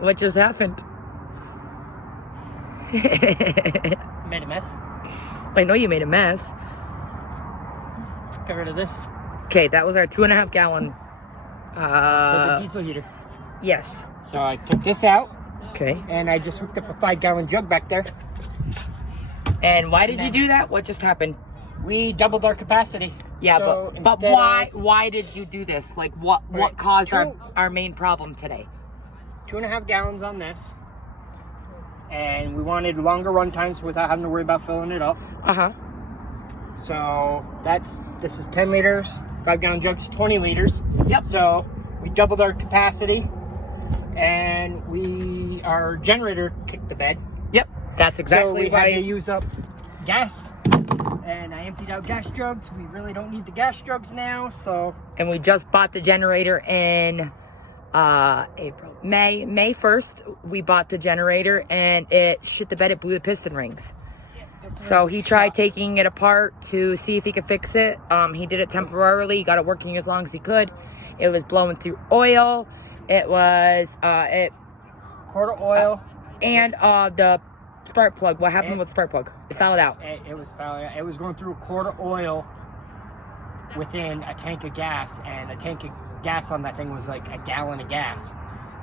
What just happened? Made a mess. I know you made a mess. Get rid of this. Okay, that was our 2.5 gallon. For the diesel heater. Yes. So I took this out. Okay. And I just hooked up a 5-gallon jug back there. And why did you do that? What just happened? We doubled our capacity. Yeah, so but why did you do this? Like what caused our main problem today? 2.5 gallons on this. And we wanted longer run times without having to worry about filling it up. Uh-huh. So this is 10 liters, 5-gallon jugs, 20 liters. Yep. So we doubled our capacity and our generator kicked the bed. Yep. That's exactly so we why had to use up gas. And I emptied out gas jugs. We really don't need the gas jugs now, so. And we just bought the generator in April. May 1st, we bought the generator and it shit the bed, it blew the piston rings. So he tried taking it apart to see if he could fix it. He did it temporarily. He got it working as long as he could. It was blowing through oil. It was quart of oil. And the spark plug. What happened with the spark plug? It fell out. It was falling out. It was going through a quart of oil within a tank of gas, and a tank of gas on that thing was like a gallon of gas.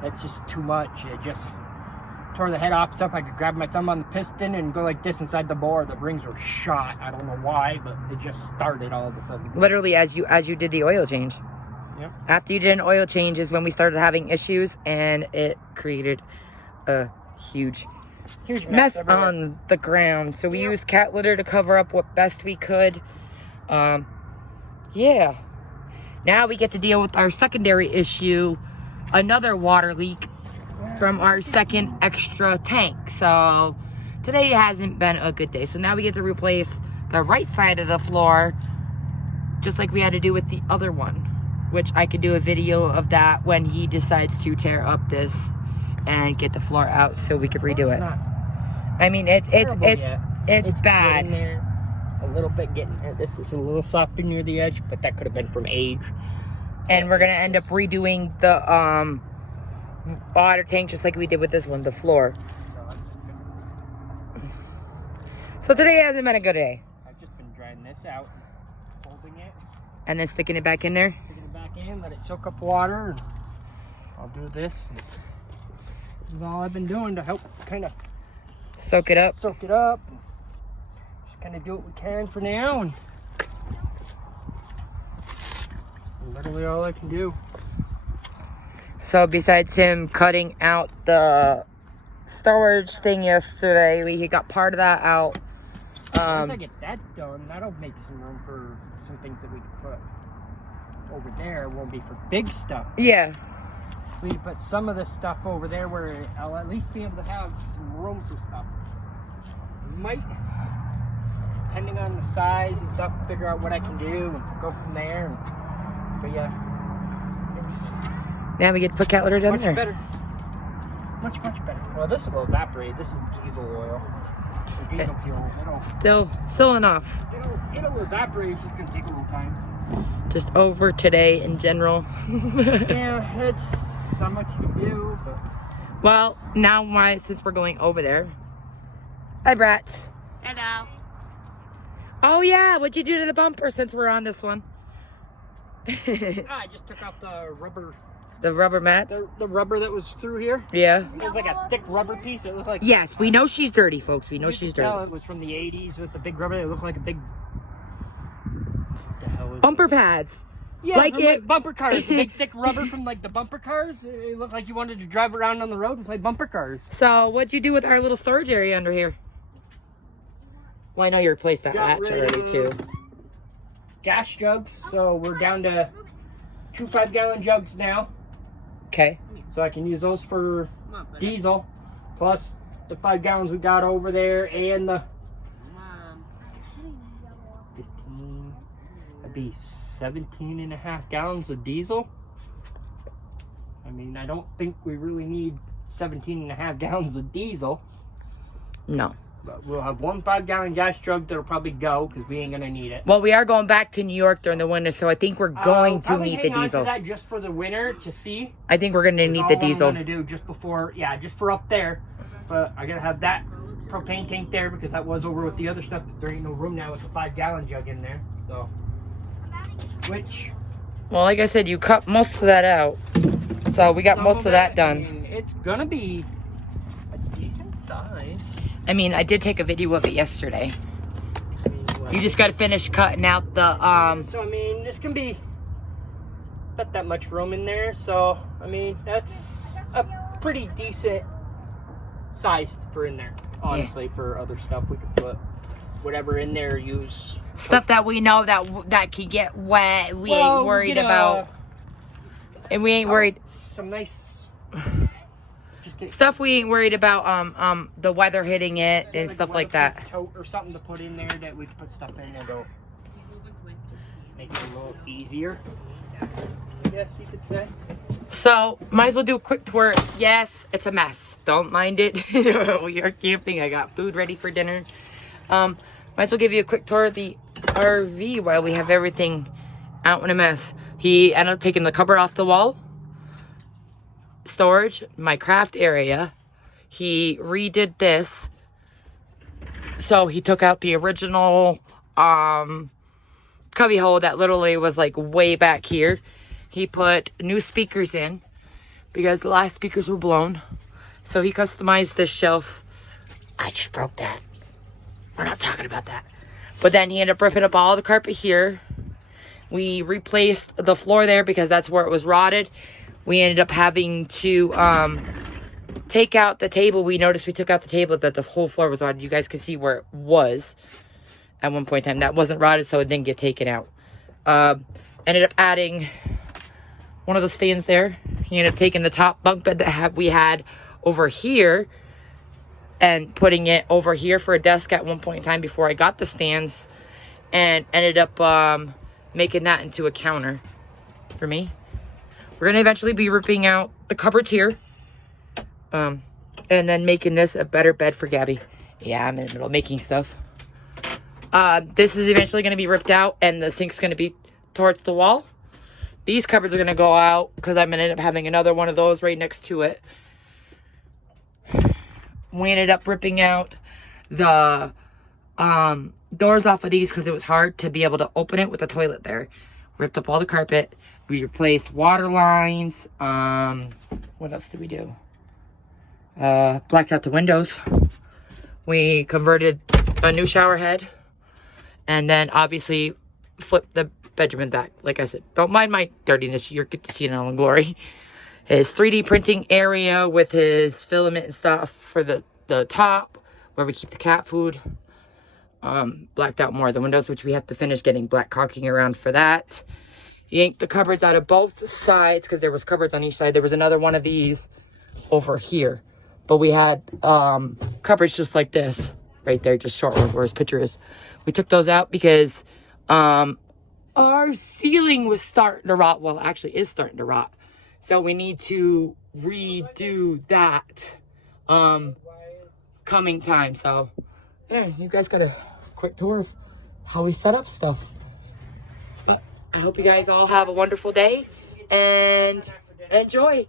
That's just too much. It just tore the head off. Up, I could grab my thumb on the piston and go like this inside the bore. The rings were shot. I don't know why, but it just started all of a sudden. Literally, as you did the oil change. Yep. After you did an oil change is when we started having issues, and it created a huge mess on the ground. So we used cat litter to cover up what best we could. Yeah. Now we get to deal with our secondary issue, another water leak from our second extra tank. So today hasn't been a good day. So now we get to replace the right side of the floor, just like we had to do with the other one, which I could do a video of that when he decides to tear up this and get the floor out so we could redo it. I mean, it's bad. Getting there, a little bit getting there. This is a little softer near the edge, but that could have been from age. And we're gonna end up redoing the water tank just like we did with this one, the floor. So today hasn't been a good day. I've just been drying this out, holding it, and then sticking it back in there. Sticking it back in, let it soak up water. And I'll do this. This is all I've been doing to help kind of soak it up. Soak it up. Just kind of do what we can for now, and literally all I can do. So besides him cutting out the storage thing yesterday, we got part of that out. Once I get that done, that'll make some room for some things that we can put over there. It won't be for big stuff. Yeah. We can put some of this stuff over there where I'll at least be able to have some room for stuff. Might, depending on the size and stuff, figure out what I can do and go from there. But yeah, it's now we get to put cat litter down much there. Better. Much better. Well, this will evaporate. This is diesel oil. Or diesel fuel. Still enough. It'll evaporate. It's just gonna take a little time. Just over today in general. Yeah, it's not much you can do, but. Well, now since we're going over there. Hi, Brat. Hello. Oh yeah, what'd you do to the bumper since we're on this one? I just took off the rubber. The rubber mats? The rubber that was through here. Yeah. It was like a thick rubber piece. It looked like. Yes, we know she's dirty, folks. We know she's dirty. Tell it was from the 80s with the big rubber. It looked like a big. What the hell is bumper this? pads. Yeah, like bumper cars. The big thick rubber from like the bumper cars. It looked like you wanted to drive around on the road and play bumper cars. So what'd you do with our little storage area under here? Well, I know you replaced that hatch already too. Gas jugs. So we're down to 2 5-gallon jugs now. Okay. So I can use those for diesel, plus the 5 gallons we got over there, and the 15. That'd be 17.5 gallons of diesel. I mean, I don't think we really need 17.5 gallons of diesel. No. But we'll have one 5-gallon gas jug that'll probably go because we ain't gonna need it. Well, we are going back to New York during the winter, so I think we're going to need the diesel. To that just for the winter to see. I think we're gonna need the diesel. I'm gonna do just before, just for up there. But I gotta have that propane tank there because that was over with the other stuff. There ain't no room now with a 5-gallon jug in there. So switch. Well, like I said, you cut most of that out, so we got most of that done. I mean, it's gonna be a decent size. I mean, I did take a video of it yesterday. I mean, well, You just got to finish cutting out the So I mean, this can be not that much room in there. So I mean, that's a pretty decent size for in there. Honestly, for other stuff, we could put whatever in there. Use stuff that we know that can get wet. We ain't worried about, and we ain't worried. Some nice stuff we ain't worried about. The weather hitting it and like stuff like that. Tote or something to put in there that we can put stuff in and go make it a little easier. I guess you could say. So, might as well do a quick tour. Yes, it's a mess. Don't mind it. We are camping. I got food ready for dinner. Might as well give you a quick tour of the RV while we have everything out in a mess. He ended up taking the cover off the wall. Storage, my craft area. He redid this. So, he took out the original cubby hole that literally was like way back here. He put new speakers in because the last speakers were blown. So he customized this shelf. I just broke that. We're not talking about that. But then he ended up ripping up all the carpet here. We replaced the floor there because that's where it was rotted. We ended up having to take out the table. We noticed we took out the table that the whole floor was rotted. You guys can see where it was at one point in time. That wasn't rotted, so it didn't get taken out. Ended up adding one of the stands there. He ended up taking the top bunk bed that we had over here and putting it over here for a desk at one point in time before I got the stands, and ended up making that into a counter for me. We're gonna eventually be ripping out the cupboards here, and then making this a better bed for Gabby. Yeah, I'm in the middle of making stuff. This is eventually gonna be ripped out, and the sink's gonna be towards the wall. These cupboards are going to go out because I'm going to end up having another one of those right next to it. We ended up ripping out the doors off of these because it was hard to be able to open it with the toilet there. Ripped up all the carpet. We replaced water lines. What else did we do? Blacked out the windows. We converted a new shower head. And then obviously flipped the bedroom in back. Like I said, don't mind my dirtiness. You're good to see it in all in glory. His 3D printing area with his filament and stuff for the top where we keep the cat food. Blacked out more of the windows, which we have to finish getting black caulking around for that. Yanked the cupboards out of both sides because there was cupboards on each side. There was another one of these over here, but we had cupboards just like this right there, just short where his picture is. We took those out because our ceiling was starting to rot. Well, actually is starting to rot. So we need to redo that coming time. So yeah, you guys got a quick tour of how we set up stuff. But I hope you guys all have a wonderful day and enjoy.